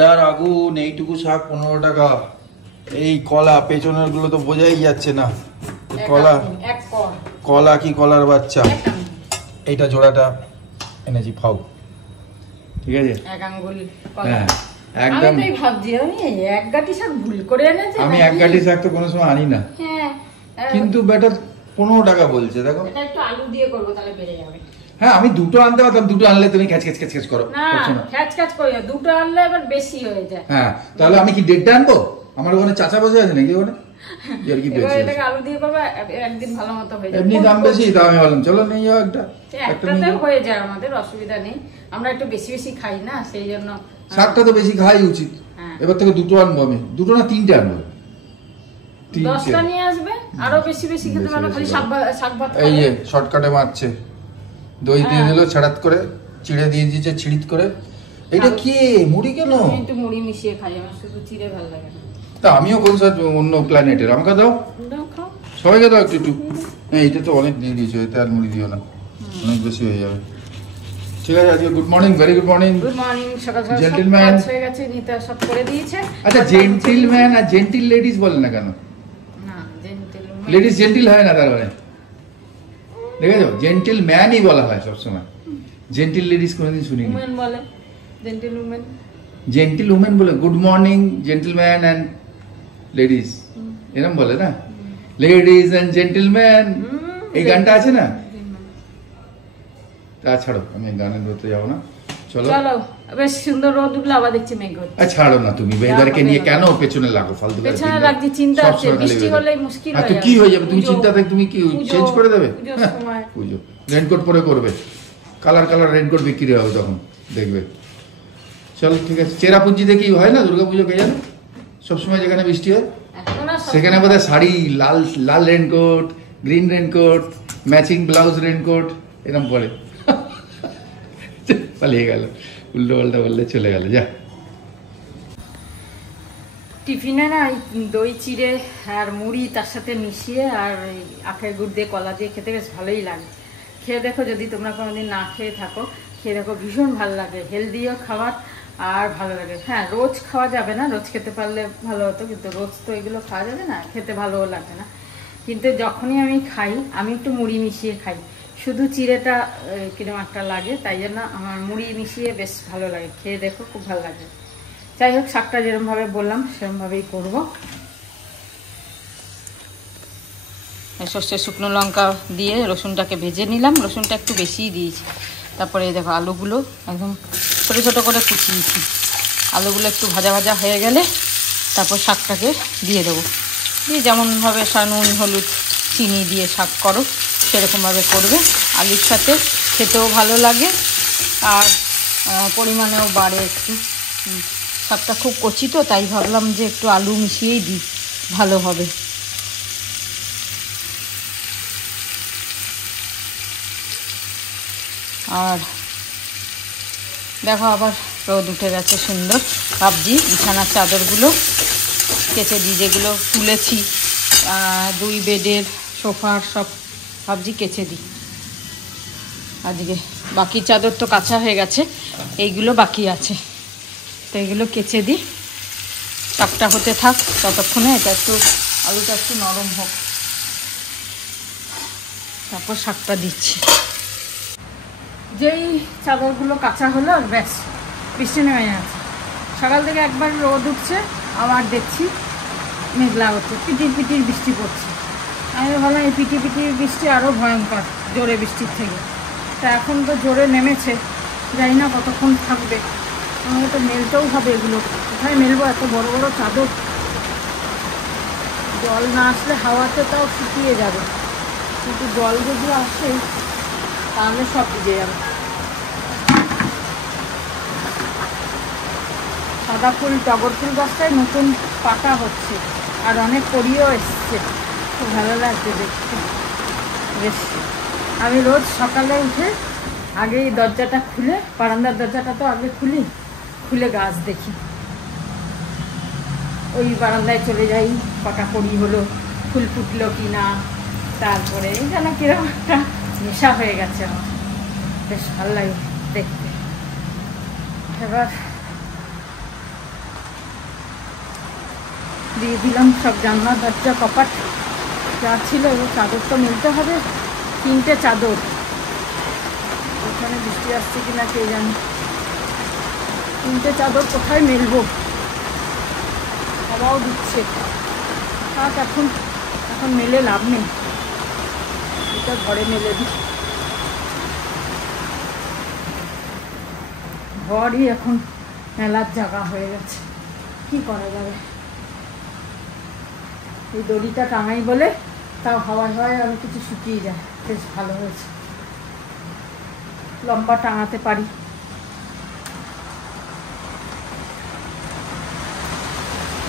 বাজার আগুন, এইটুকু শাক 15 টাকা। এই কলা পেছনের গুলো তো বোঝাই যাচ্ছে না। কলা কলা কি কলার বাচ্চা। এইটা জোড়াটা এনেছি, ফাউ ঠিক আছে। এক আঙ্গুল হ্যাঁ একদম। আমি ভাবছি এক গাঁটি শাক ভুল করে এনেছে। আমি এক গাঁটি শাক তো কোনো সময় আনি না। হ্যাঁ কিন্তু বেটা 15 টাকা বলছে, দেখো। এটা একটু আলু দিয়ে করব, তাহলে বেড়ে যাবে। হ্যাঁ আমি দুটো আনতে পারতাম, দুটো আনলে তুমি ক্যাচ ক্যাচ ক্যাচ ক্যাচ করো। না ক্যাচ ক্যাচ করি না, দুটো আনলে এবার বেশি হয়ে যায়। হ্যাঁ তাহলে আমি কি দেড়টা আনবো? আমার ওখানে চাচা বসে আছে নাকি ওখানে? এর কি বেশি? এটাকে আলু দিয়ে করব, একদিন ভালো মতো হয়ে যাবে। এমনি দাম বেশি, তাই আমি বললাম চলো নিয়ে যাও একটা। একটাতে হয়ে যায়, আমাদের অসুবিধা নেই। আমরা একটু বেশি বেশি খাই না, সেই জন্য শাকটা তো বেশি খাই উচিত। এবার থেকে দুটো আনবো আমি, দুটো না তিনটে আনবো। 10টা নিয়ে আসবে, আরো বেশি বেশি খেতে পারো। খালি শাক ভাত এই যে শর্টকাটে মারছে, দই দিয়ে দিল ছাড়াত করে, চিড়ে দিয়ে দিয়েছে ছিড়িত করে। এটা কি মুড়ি কেন? আমি একটু মুড়ি মিশিয়ে খাই, আমার শুধু চিড়ে ভালো লাগে না। তা আমিও কোন অন্য প্ল্যানেটের, আমাকে দাও, সবাইকে দাও একটু একটু। হ্যাঁ এটা তো অনেক দিয়ে দিয়েছো, এতে আর মুড়ি দিও না, অনেক বেশি হয়ে যাবে। ঠিক আছে, আজকে good morning, very good morning. Good morning, সকাল সকাল জেন্টলম্যান হয়ে গেছে, নিতে সব করে দিয়েছে। আচ্ছা জেন্টলম্যান আর জেন্টিল লেডিস বলে না কেন? না জেন্টলম্যান, লেডিস জেন্টিল হয় না তার মানে? দেখেছো, জেন্টলম্যানই বলা হয় সবসময়, জেন্টিল লেডিস কোনোদিন শুনিনি। উমেন বলে, জেন্টলম্যান। জেন্টিল উমেন বলে, good morning gentleman and ladies, এরকম বলে না? লেডিস অ্যান্ড জেন্টলম্যান, এই গানটা আছে না? তা ছাড়ো, আমি গানের ধরতে যাবো না। চলো চলো, বেশ সুন্দর রোদ উঠলো, আবার দেখছি মেঘ হচ্ছে। ছাড়ো না, তুমি ওয়েদারকে নিয়ে কেন পেছনে লাগো ফালতু? পেছনে লাগছি, চিন্তা হচ্ছে বৃষ্টি হলে মুশকিল হয়ে যাবে। কি হয়ে যাবে? তুমি চিন্তা থাক, তুমি কি চেঞ্জ করে দেবে? পুজো রেনকোট পরে করবে, কালার কালার রেনকোট বিক্রি হবে তখন দেখবে। চলো ঠিক আছে। চেরাপুঞ্জিতে কি হয় না দুর্গাপুজো, কে জানো? সবসময় যেখানে বৃষ্টি হয় সেখানে বোধহয় শাড়ি, লাল লাল raincoat, green raincoat, matching blouse raincoat এরকম পরে। পালিয়ে গেল, উল্টো পাল্টা বললে চলে গেল। যা টিফিনে না দই চিড়ে আর মুড়ি তার সাথে মিশিয়ে আর আখের গুড় দিয়ে কলা দিয়ে খেতে বেশ ভালোই লাগে। খেয়ে দেখো, যদি তোমরা কোনোদিন না খেয়ে থাকো, খেয়ে দেখো, ভীষণ ভালো লাগে। হেলদিও খাবার আর ভালো লাগে। হ্যাঁ রোজ খাওয়া যাবে না, রোজ খেতে পারলে ভালো হতো, কিন্তু রোজ তো এগুলো খাওয়া যাবে না, খেতে ভালোও লাগে না। কিন্তু যখনই আমি খাই, আমি একটু মুড়ি মিশিয়ে খাই। শুধু চিড়েটা কিরকম একটা লাগে, তাই জন্য আমার মুড়ি মিশিয়ে বেশ ভালো লাগে। খেয়ে দেখো, খুব ভালো লাগে। যাই হোক, শাকটা যেরকমভাবে বললাম সেরকমভাবেই করবো। সর্ষে শুকনো লঙ্কা দিয়ে রসুনটাকে ভেজে নিলাম, রসুনটা একটু বেশিই দিয়েছি। তারপরে দেখো আলুগুলো একদম ছোটো ছোটো করে কুচিয়েছি। আলুগুলো একটু ভাজা ভাজা হয়ে গেলে তারপর শাকটাকে দিয়ে দেবো। দিয়ে যেমনভাবে নুন হলুদ চিনি দিয়ে শাক করো সেরকমভাবে করবে। আলুর সাথে খেতেও ভালো লাগে আর পরিমাণেও বাড়ে একটু। শাকটা খুব কচি তো, তাই ভাবলাম যে একটু আলু মিশিয়েই দিই, ভালো হবে। আর দেখো আবার রোদ উঠে গেছে সুন্দর। ভাবছি বিছানার চাদরগুলো কেচে দিই, যেগুলো তুলেছি 2 বেডের সোফার সব ভাবছি কেচে দিই আজকে। বাকি চাদর তো কাঁচা হয়ে গেছে, এইগুলো বাকি আছে, তো এইগুলো কেচে দিই। শাকটা হতে থাক ততক্ষণে, এটা একটু আলুটা একটু নরম হোক, তারপর শাকটা দিচ্ছি। যেই চাদরগুলো কাঁচা হলো ব্যাস, বৃষ্টি নেমে যাচ্ছে। সকাল থেকে একবার রোদ উঠছে, আবার দেখছি মেঘলা হচ্ছে, পিটির পিটির বৃষ্টি পড়ছে। আমি ভাবলাম এই পিটি পিটির বৃষ্টি আরও ভয়ঙ্কর জোরে বৃষ্টির থেকে। তা এখন তো জোরে নেমেছে, জানি না কতক্ষণ থাকবে। আমাকে তো মেলতেও হবে এগুলো, কোথায় মেলবো? এত বড় বড় চাদর, জল না আসলে হাওয়াতে তাও শুকিয়ে যাবে, কিন্তু জল যদি আসে তাহলে সব ভিজে যাবে। সাদা ফুল, টগর ফুল গাছটায় নতুন পাতা হচ্ছে আর অনেক কড়িও এসছে, খুব ভালো লাগছে দেখতে বেশ। আমি রোজ সকালে উঠে আগেই দরজাটা খুলে, বারান্দার দরজাটা তো আগে খুলে গাছ দেখি। ওই বারান্দায় চলে যাই, কটা কড়ি হলো, ফুল ফুটলো কি না। তারপরে এই যেন কিরকম একটা নেশা হয়ে গেছে আমার, বেশ ভালো লাগে দেখতে। এবার দিয়ে দিলাম সব জানলা দরজা কপাট যা ছিল। এবার চাদরটা মেলতে হবে, 3টে চাদর। ওখানে বৃষ্টি আসছে কিনা কে জানি। 3টে চাদর কোথায় মেলবো, হাওয়াও দিচ্ছে। থাক, এখন মেলে লাভ নেই, এটা ঘরে মেলে দিই। ঘরই এখন মেলার জায়গা হয়ে গেছে, কি করা যাবে। এই দড়িটা টাঙাই বলে তাও হাওয়ায় হাওয়ায় আরো কিছু শুকিয়ে যায়, বেশ ভালো হয়েছে। লম্বা টাঙাতে পারি।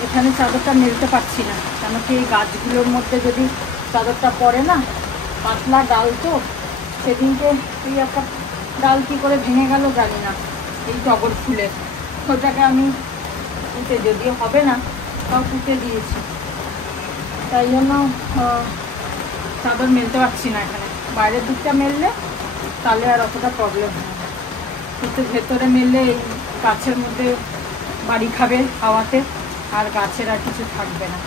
এখানে চাদরটা মেলতে পারছি না, কেন কি এই গাছগুলোর মধ্যে যদি চাদরটা পড়ে না, পাতলা ডাল তো, সেদিনকে এই একটা ডাল কী করে ভেঙে গেল জানি না, এই টগর ফুলের, ওটাকে আমি পুঁতে, যদিও হবে না তাও পুঁতে দিয়েছি। তাই জন্য চাদর মেলতে পারছি না এখানে। বাইরের দিকটা মেললে তাহলে আর অতটা প্রবলেম হয় না, কিন্তু ভেতরে মেললে এই গাছের মধ্যে বাড়ি খাবে হাওয়াতে, আর গাছের আর কিছু থাকবে না।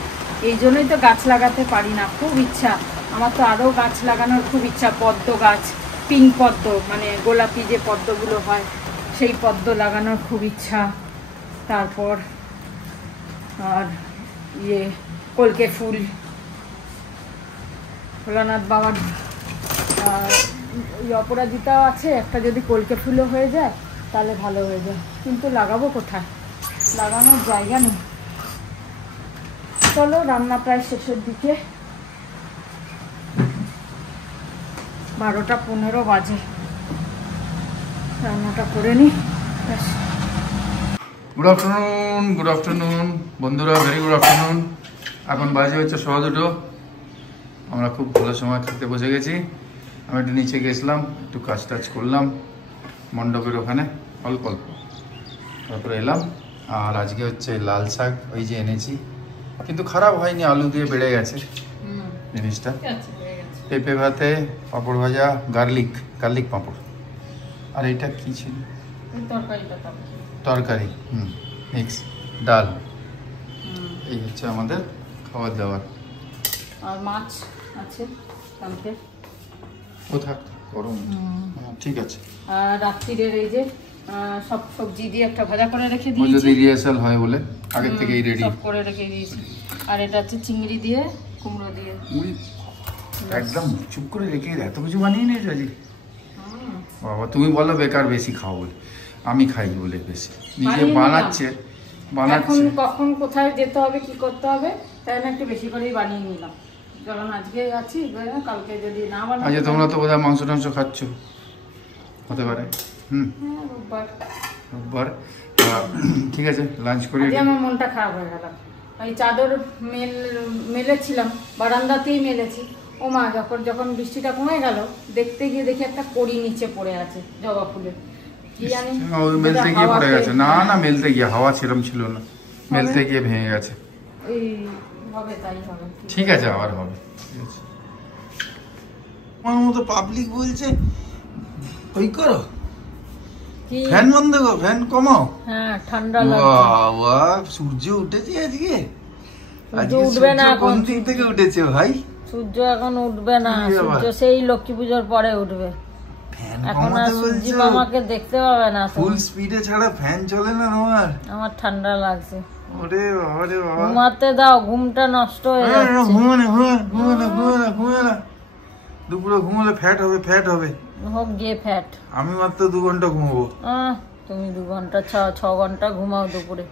এই জন্যই তো গাছ লাগাতে পারি না, খুব ইচ্ছা আমার তো আরও গাছ লাগানোর খুব ইচ্ছা। পদ্ম গাছ, পিঙ্ক পদ্ম, মানে গোলাপি যে পদ্মগুলো হয় সেই পদ্ম লাগানোর খুব ইচ্ছা। তারপর আর কলকে ফুল, ভোলানাথ বাবার অপরাজিতাও আছে একটা, যদি কলকে ফুলও হয়ে যায় তাহলে ভালো হয়ে যায়, কিন্তু লাগাবো কোথায়, লাগানোর জায়গা নেই। চলো, রান্না প্রায় শেষের দিকে, 12টা 15 বাজে, রান্নাটা করে নিই। গুড আফটারনুন বন্ধুরা, ভেরি গুড আফটারনুন। এখন বাজে হচ্ছে 2:15। আমরা খুব ভালো সময় খেতে বসে গেছি। আমি একটু নিচে গেছিলাম, একটু কাজ টাজ করলাম মণ্ডপের ওখানে অল্প অল্প, তারপরে এলাম। আর আজকে হচ্ছে লাল শাক ওই যে এনেছি, কিন্তু খারাপ হয়নি, আলু দিয়ে বেড়ে গেছে জিনিসটা। পেঁপে ভাতে, পাঁপড় ভাজা, গার্লিক পাঁপড়। আর এটা কি ছিল? তরকারি, মিক্স ডাল। এই হচ্ছে আমাদের খাবার দাবার। আর মাছ আছে কালকে, ও থাক গরম, ঠিক আছে। আর রাত্রিরের এই যে সব সবজি দিয়ে একটা ভাজা করে রেখে দিয়েছি, যদি রিহার্সাল হয় বলে আগে থেকেই রেডি সব করে রেখে দিয়েছি। আর এটা হচ্ছে চিংড়ি দিয়ে কুমড়ো দিয়ে, একদম চুপ করে রেখে এত কিছু বানিয়ে নিয়েছো আজকে। বাবা, তুমি বলো বেকার বেশি খাও বলে, আমি খাই বলে বেশি। নিজে বানাচ্ছে এখন কখন কোথায় যেতে হবে কি করতে হবে তাই না, একটু বেশি করেই বানিয়ে নিলাম, কারণ আজকে আছি, কালকে যদি না বানাই। আচ্ছা, তোমরা তো বোধহয় মাংস টাংস খাচ্ছ, হতে পারে। রোববার, ঠিক আছে, লাঞ্চ করে। আমার মনটা খারাপ হয়ে গেল, ওই চাদর মেলেছিলাম, বারান্দাতেই মেলেছি। ও মা, যখন বৃষ্টিটা কমে গেল, দেখতে গিয়ে দেখি একটা কড়ি নিচে পড়ে আছে জবা ফুলের, কি জানি মেলতে গিয়ে পড়ে গেছে। না মেলতে গিয়ে, হাওয়া সেরম ছিল না, মেলতে গিয়ে ভেঙে গেছে। ওই হবে, তাই হবে, ঠিক আছে, আবার হবে। আমার মতো পাবলিক বলছে ওই করো, ফ্যান বন্ধ করো, ফ্যান কমাও। হ্যাঁ, ঠান্ডা লাগছে। বাবা, সূর্য উঠেছে আজকে। আজকে উঠবে না, কোন দিক থেকে উঠেছে ভাই? সূর্য এখন উঠবে না, সূর্য সেই লক্ষ্মী পুজোর পরে উঠবে। এখন আর সূর্য মামাকে দেখতে পাবে না। ফুল স্পিডে ছাড়া ফ্যান চলে না তোমার? আমার ঠান্ডা লাগছে। ওরে বাবা রে বাবা, ঘুমাতে দাও, ঘুমটা নষ্ট হয়ে যাচ্ছে। ঘুমে না, দুপুরে ঘুমালে ফ্যাট হবে। হোক গিয়ে ফ্যাট। আমি মাত্র 2 ঘন্টা ঘুমাবো। তুমি 2 ঘন্টা, 6 ঘন্টা ঘুমাও দুপুরে।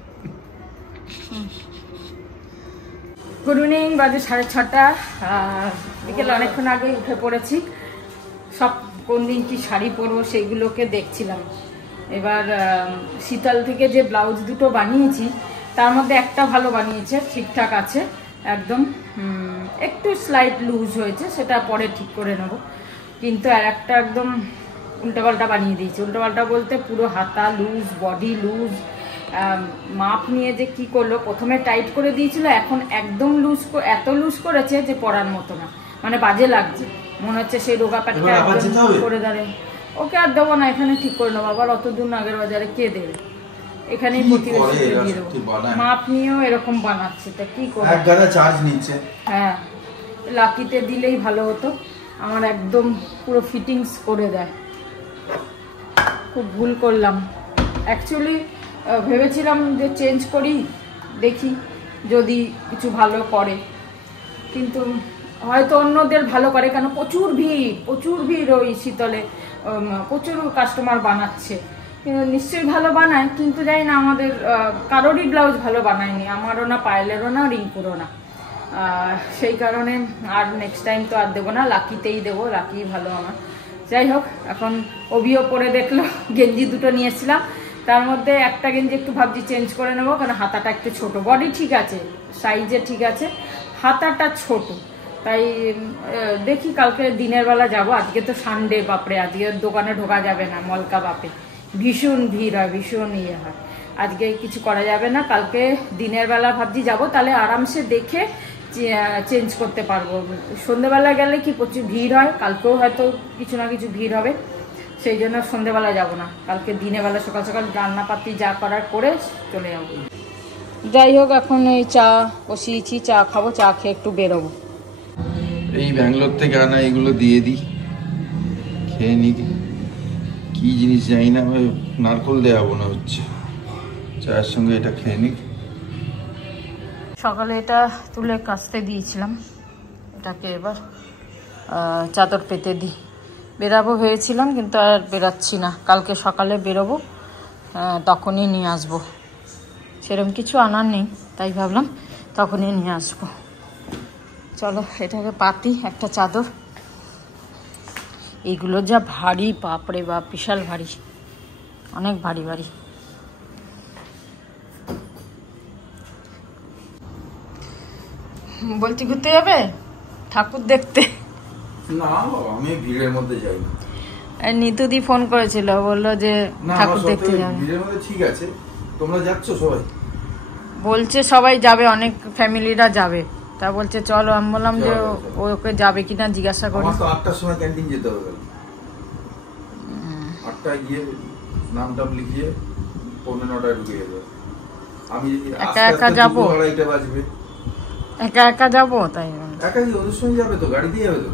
গুড ইভিনিং, বাজে 6:30। বিকেল অনেকক্ষণ আগে উঠে পড়েছি, সব কোন দিন কি শাড়ি পরবো সেইগুলোকে দেখছিলাম। এবার শীতল থেকে যে ব্লাউজ দুটো বানিয়েছি তার মধ্যে একটা ভালো বানিয়েছে, ঠিকঠাক আছে একদম, একটু স্লাইট লুজ হয়েছে, সেটা পরে ঠিক করে নেব। কিন্তু আর একটা একদম উল্টোপাল্টা বানিয়ে দিয়েছি। উল্টোপাল্টা বলতে পুরো হাতা লুজ, বডি লুজ, মাপ নিয়ে যে কি করলো, প্রথমে টাইট করে দিয়েছিল, এখন একদম লুজ, এত লুজ করেছে যে পরার মতো না, মানে বাজে লাগছে, মনে হচ্ছে সেই রোগা প্যাটটা একদম করে দাঁড়িয়ে। ওকে আর দেবো না, এখানে ঠিক করে নেবো, আবার অত দূর আগের বাজারে কে দেবে। এখানেই প্রতিবেশীদের দিয়ে দেবো। মাপ নিয়েও এরকম বানাচ্ছে, তা কি করে, এক গাদা চার্জ নিচ্ছে। হ্যাঁ, লাকিতে দিলেই ভালো হতো, আমার একদম পুরো ফিটিংস করে দেয়। খুব ভুল করলাম অ্যাকচুয়ালি, ভেবেছিলাম যে চেঞ্জ করি, দেখি যদি কিছু ভালো করে, কিন্তু হয়তো অন্যদের ভালো করে, কেন প্রচুর ভিড় ওই শীতলে, প্রচুর কাস্টমার বানাচ্ছে, নিশ্চয়ই ভালো বানায়, কিন্তু জানি না আমাদের কারোরই ব্লাউজ ভালো বানায়নি, আমারও না, পায়েলেরও না, রিঙ্কুরও না। সেই কারণে আর নেক্সট টাইম তো আর দেবো না, লাকিতেই দেবো, লাকি ভালো আমার। যাই হোক, এখন অভিও পরে দেখলো, গেঞ্জি দুটো নিয়েছিলাম, তার মধ্যে একটা গেঞ্জি একটু ভাবছি চেঞ্জ করে নেবো, কারণ হাতাটা একটু ছোট, বডি ঠিক আছে, সাইজে ঠিক আছে, হাতাটা ছোট, তাই দেখি কালকে দিনের বেলা যাব। আজকে তো সানডে, বাপরে আজকে দোকানে ঢোকা যাবে না, মলকা বাপে ভীষণ ভিড় হয়, ভীষণ ইয়ে হয়, আজকে কিছু করা যাবে না, কালকে দিনের বেলা ভাবছি যাব, তাহলে আরামসে দেখে চেঞ্জ করতে পারবো। সন্ধ্যেবেলা গেলে কি প্রচুর ভিড় হয়, কালকেও হয়তো কিছু না কিছু ভিড় হবে, সেই জন্য সন্ধ্যেবেলা যাব না, কালকে দিনের বেলা সকাল সকাল রান্নাপাতি যা করার করে চলে যাবো। যাই হোক, এখন এই চা বসিয়েছি, চা খাবো, চা খেয়ে একটু বেরোবো। এই ব্যাঙ্গালোর থেকে আনা এগুলো দিয়ে দিই, খেয়ে নি, কি জিনিস জানি না, নারকোল দেওয়া মনে হচ্ছে, চায়ের সঙ্গে এটা খেয়ে নি। সকালে এটা তুলে কাচতে দিয়েছিলাম, এটাকে এবার চাদর পেতে দিই। বেরাবো হয়েছিলাম, কিন্তু আর বেরাচ্ছি না, কালকে সকালে বেরোবো, তখনই নিয়ে আসবো, সেরকম কিছু আনার নেই, তাই ভাবলাম তখনই নিয়ে আসবো। চলো এটাকে পাতি, একটা চাদর, এইগুলো যা ভারী, বাপরে বাপ, বিশাল ভারী, অনেক ভারী ভারী। বলছি ঘুরতে যাবে ঠাকুর দেখতে? না বাবা, আমি ভিড়ের মধ্যে যাই না। নিতুদি ফোন করেছিল, বললো যে ঠাকুর দেখতে যাবে। ভিড়ের মধ্যে ঠিক আছে, তোমরা যাচ্ছ সবাই? বলছে সবাই যাবে, অনেক ফ্যামিলিরা যাবে, তা বলছে চলো। আমি বললাম যে ওকে যাবে কিনা জিজ্ঞাসা করি। আমার তো 8টার সময় ক্যান্টিন যেতে হবে, 8টায় গিয়ে নাম টাম লিখিয়ে 9:45 ঢুকে যাবে। আমি একা একা যাবো, 2:30 বাজবে। একা একা যাবো, তাই একা কি ওদের সঙ্গে যাবে? তো গাড়িতেই যাবে তো।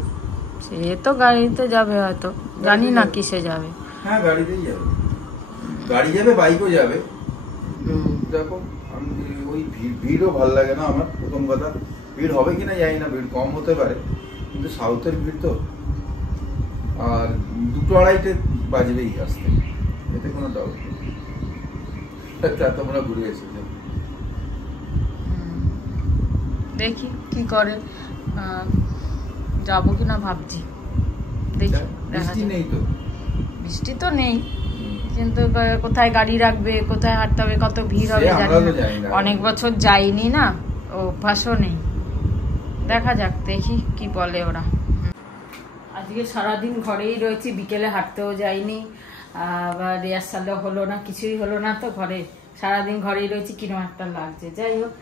সে তো গাড়িতে যাবে হয়তো, জানি না কিসে যাবে। হ্যাঁ গাড়িতেই যাবে, গাড়ি যাবে, বাইকও যাবে। দেখো, আমি ওই ভিড়ও ভালো লাগে না আমার, প্রথম কথা। ভিড় হবে কিনা জানি না, ভিড় কম হতে পারে, কিন্তু সাউথের ভিড় তো। আর 2:30 বাজবেই আসতে, এতে কোনো ডাউট নেই। তোমরা ঘুরে এসেছো, দেখি কি করে, যাবো কিনা ভাবছি, দেখি। বৃষ্টি নেই তো? বৃষ্টি তো নেই, কিন্তু কোথায় গাড়ি রাখবে, কোথায় হাঁটতে হবে, কত ভিড় হবে জানি না, অনেক বছর যাইনি না, অভ্যাসও নেই। দেখা যাক, দেখি কি বলে ওরা। আজকে সারাদিন ঘরেই রয়েছি, বিকেলে হাঁটতেও যাইনি, আবার রিহার্সালও হলো না, কিছুই হলো না, তো ঘরে সারাদিন ঘরেই রয়েছি, কিরকম একটা লাগছে। যাই হোক,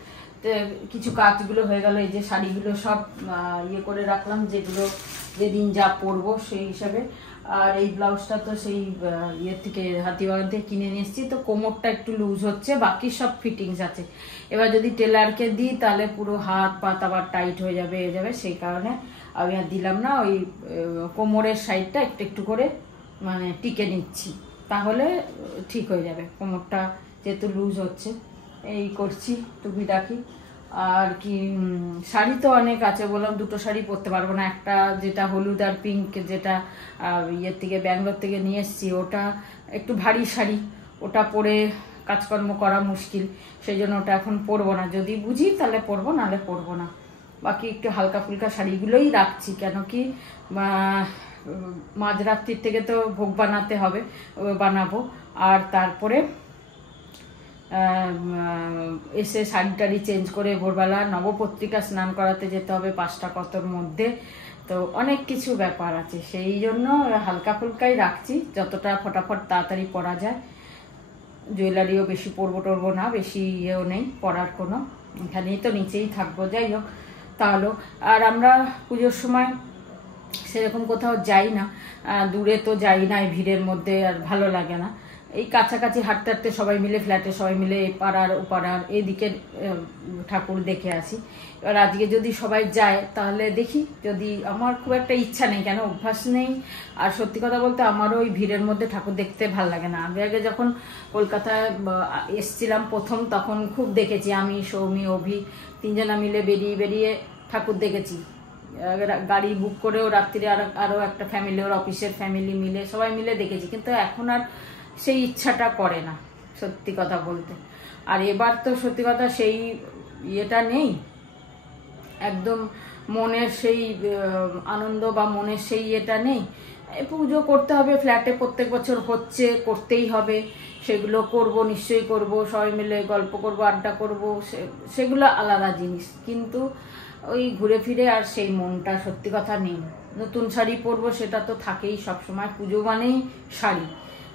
কিছু কাজগুলো হয়ে গেল, এই যে শাড়িগুলো সব ইয়ে করে রাখলাম, যেগুলো যেদিন যা পরবো সেই হিসাবে। আর এই ব্লাউজটা তো সেই ইয়ে থেকে, হাতিবাগান থেকে কিনে নিয়ে এসেছি, তো কোমরটা একটু লুজ হচ্ছে, বাকি সব ফিটিংস আছে। এবার যদি টেলারকে দিই তাহলে পুরো হাত পাত আবার টাইট হয়ে যাবে, সেই কারণে আমি আর দিলাম না। ওই কোমরের সাইডটা একটু একটু করে মানে টিকে নিচ্ছি, তাহলে ঠিক হয়ে যাবে। কোমরটা যেহেতু লুজ হচ্ছে, এই করছি টুকিটাকি। আর কি, শাড়ি তো অনেক আছে, বললাম দুটো শাড়ি পরতে পারবো না। একটা যেটা হলুদ আর পিঙ্ক, যেটা ইয়ের থেকে ব্যাঙ্গালোর থেকে নিয়ে এসেছি, ওটা একটু ভারী শাড়ি, ওটা পরে কাজকর্ম করা মুশকিল, সেই জন্য ওটা এখন পরবো না। যদি বুঝি তাহলে পরবো, নাহলে পরবো না। বাকি একটু হালকা ফুলকা শাড়িগুলোই রাখছি, কেন কি মাঝরাত্রির থেকে তো ভোগ বানাতে হবে, বানাবো। আর তারপরে এসে শাড়ি টাড়ি চেঞ্জ করে ভোরবেলা নবপত্রিকা স্নান করাতে যেতে হবে 5টা কতর মধ্যে, তো অনেক কিছু ব্যাপার আছে, সেই জন্য হালকা ফুলকাই রাখছি, যতটা ফটাফট তাড়াতাড়ি পরা যায়। জুয়েলারিও বেশি পরবো না, বেশি ইয়েও নেই পরার কোনো, এখানেই তো নিচেই থাকবো। যাই হোক, তাহলে আর আমরা পুজোর সময় সেরকম কোথাও যাই না, দূরে তো যাই না, এই ভিড়ের মধ্যে আর ভালো লাগে না। এই কাছাকাছি হাঁটতে হাঁটতে সবাই মিলে ফ্ল্যাটে সবাই মিলে এই পাড়ার ও পাড়ার এইদিকে ঠাকুর দেখে আসি। এবার আজকে যদি সবাই যায় তাহলে দেখি, যদি আমার খুব একটা ইচ্ছা নেই, কেন অভ্যাস নেই। আর সত্যি কথা বলতে আমারও ওই ভিড়ের মধ্যে ঠাকুর দেখতে ভাল লাগে না। আগে আগে যখন কলকাতায় এসছিলাম প্রথম, তখন খুব দেখেছি, আমি সৌমি অভি তিনজনা মিলে বেরিয়ে বেরিয়ে ঠাকুর দেখেছি। গাড়ি বুক করেও রাত্রিরে আরো একটা ফ্যামিলি, ওর অফিসের ফ্যামিলি মিলে সবাই মিলে দেখেছি, কিন্তু এখন আর সেই ইচ্ছাটা করে না সত্যি কথা বলতে। আর এবার তো সত্যি কথা সেই ইয়েটা নেই, একদম মনের সেই আনন্দ বা মনের সেই ইয়েটা নেই। পুজো করতে হবে, ফ্ল্যাটে প্রত্যেক বছর হচ্ছে, করতেই হবে, সেগুলো করব, নিশ্চয়ই করব, সবাই মিলে গল্প করব, আড্ডা করব, সেগুলো আলাদা জিনিস। কিন্তু ওই ঘুরে ফিরে আর সেই মনটা সত্যি কথা নেই। নতুন শাড়ি পরবো সেটা তো থাকেই সবসময়, পুজো মানেই শাড়ি।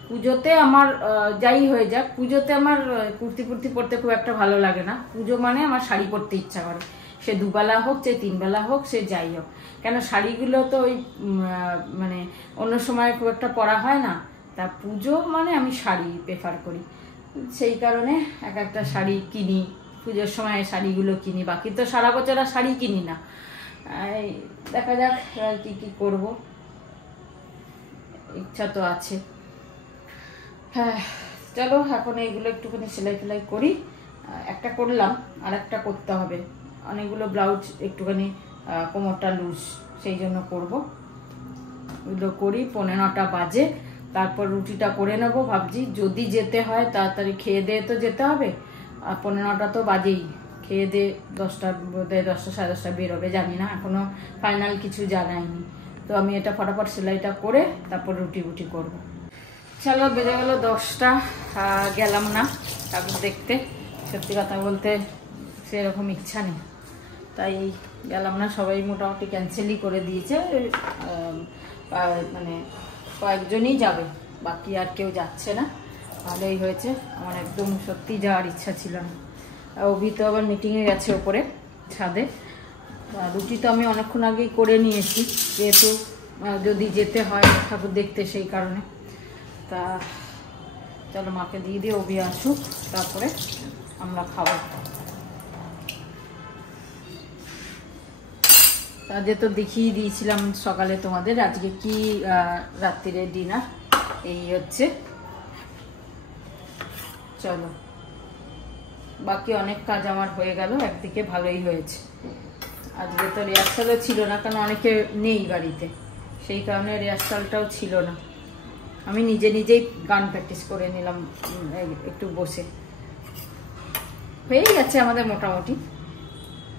পুজোতে আমার যাই হয়ে যাক, পুজোতে আমার কুর্তি ফুর্তি পরতে খুব একটা ভালো লাগে না। পুজো মানে আমার শাড়ি পরতে ইচ্ছা করে, সে দুবেলা হোক, সে তিনবেলা হোক, সে যাই হোক। কেন শাড়িগুলো তো ওই মানে অন্য সময় খুব একটা পরা হয় না, তা পুজো মানে আমি শাড়ি প্রেফার করি। সেই কারণে এক একটা শাড়ি কিনি, পুজোর সময় শাড়িগুলো কিনি, বাকি তো সারা বছর আর শাড়ি কিনি না। দেখা যাক কি কি করব, ইচ্ছা তো আছে। হ্যাঁ চলো, এখন এইগুলো একটুখানি সেলাই ফেলাই করি। একটা করলাম, আর একটা করতে হবে। অনেকগুলো ব্লাউজ একটুখানি কোমরটা লুজ, সেই জন্য করবো। ওগুলো করি, 9:15 বাজে, তারপর রুটিটা করে নেব ভাবছি। যদি যেতে হয় তাড়াতাড়ি খেয়ে দিয়ে তো যেতে হবে, আর 9:15 তো বাজেই। খেয়ে দিয়ে 10টা 10টা 10:30 বেরোবে, জানি না, এখনো ফাইনাল কিছু জানাইনি। তো আমি এটা ফটাফট সেলাইটা করে তারপর রুটি রুটি করবো। চলো, বেজে গেল 10টা, গেলাম না ঠাকুর দেখতে। সত্যি কথা বলতে সেরকম ইচ্ছা নেই, তাই গেলাম না। সবাই মোটামুটি ক্যান্সেলই করে দিয়েছে, মানে কয়েকজনই যাবে, বাকি আর কেউ যাচ্ছে না। ভালোই হয়েছে, আমার একদম সত্যি যাওয়ার ইচ্ছা ছিল না। অভি তো আবার মিটিংয়ে গেছে ওপরে ছাদে। রুটি তো আমি অনেকক্ষণ আগেই করে নিয়েছি, যেহেতু যদি যেতে হয় ঠাকুর দেখতে, সেই কারণে। তা চলো মাকে দিয়ে দিয়ে অভি আসুক, তারপরে আমরা খাবো। আজকে তো দেখিয়ে দিয়েছিলাম সকালে তোমাদের আজকে কি রাত্রিরে ডিনার, এই হচ্ছে। চলো, বাকি অনেক কাজ আমার হয়ে গেল, একদিকে ভালোই হয়েছে। আজকে তো রিহার্সালও ছিল না, কারণ অনেকে নেই বাড়িতে, সেই কারণে রিহার্সালটাও ছিল না। আমি নিজে নিজেই গান প্র্যাকটিস করে নিলাম একটু বসে। হয়ে গেছে আমাদের মোটামুটি,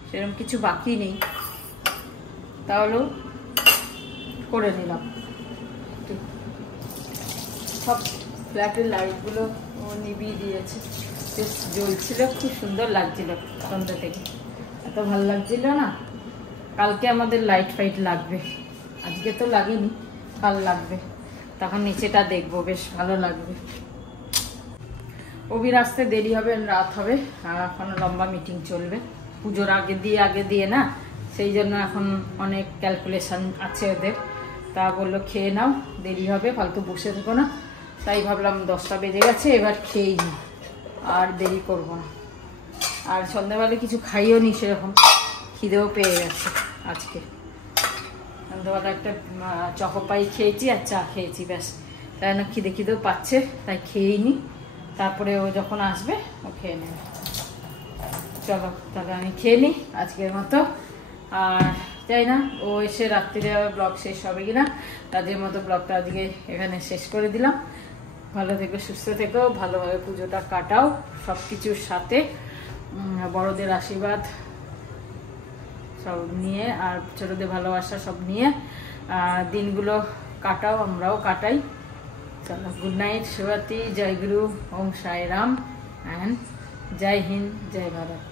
সেরকম কিছু বাকি নেই, তাহলেও করে নিলাম। সব ফ্ল্যাটের লাইটগুলো নিভিয়ে দিয়েছে, বেশ জ্বলছিল, খুব সুন্দর লাগছিল সন্ধ্যা থেকে, এত ভালো লাগছিল না। কালকে আমাদের লাইট ফাইট লাগবে, আজকে তো লাগেনি, কাল লাগবে, তখন নিচেটা দেখবো, বেশ ভালো লাগবে। অভির আসতে দেরি হবে, রাত হবে, আর এখন লম্বা মিটিং চলবে পুজোর আগে দিয়ে না, সেই জন্য এখন অনেক ক্যালকুলেশন আছে ওদের। তা বললো খেয়ে নাও, দেরি হবে, ফালতু বসে থেকো না। তাই ভাবলাম 10টা বেজে গেছে, এবার খেয়েই নি, আর দেরি করব না। আর সন্ধ্যাবেলা কিছু খাইও নি সেরকম, খিদেও পেয়ে গেছে আজকে। সন্ধ্যাবেলা একটা চকোপাই খেয়েছি আর চা খেয়েছি, ব্যাস। তাই না, খিদেও পাচ্ছে, তাই খেয়েই নি, তারপরে ও যখন আসবে ও খেয়ে নেবে। চলো তাহলে আমি খেয়ে নিই আজকের মতো। আর যাই না, ও এসে রাত্রিরে ব্লগ শেষ হবে কিনা, তাদের মতো ব্লগটা আজকে এখানে শেষ করে দিলাম। ভালো থেকো, সুস্থ থেকো, ভালোভাবে পুজোটা কাটাও সব কিছুর সাথে, বড়দের আশীর্বাদ সব নিয়ে আর ছোটদের ভালোবাসা সব নিয়ে দিনগুলো কাটাও, আমরাও কাটাই। চলো, গুড নাইট, শুভরাত্রি, জয় গুরু, ওম সাই রাম, অ্যান্ড জয় হিন্দ, জয় ভারত।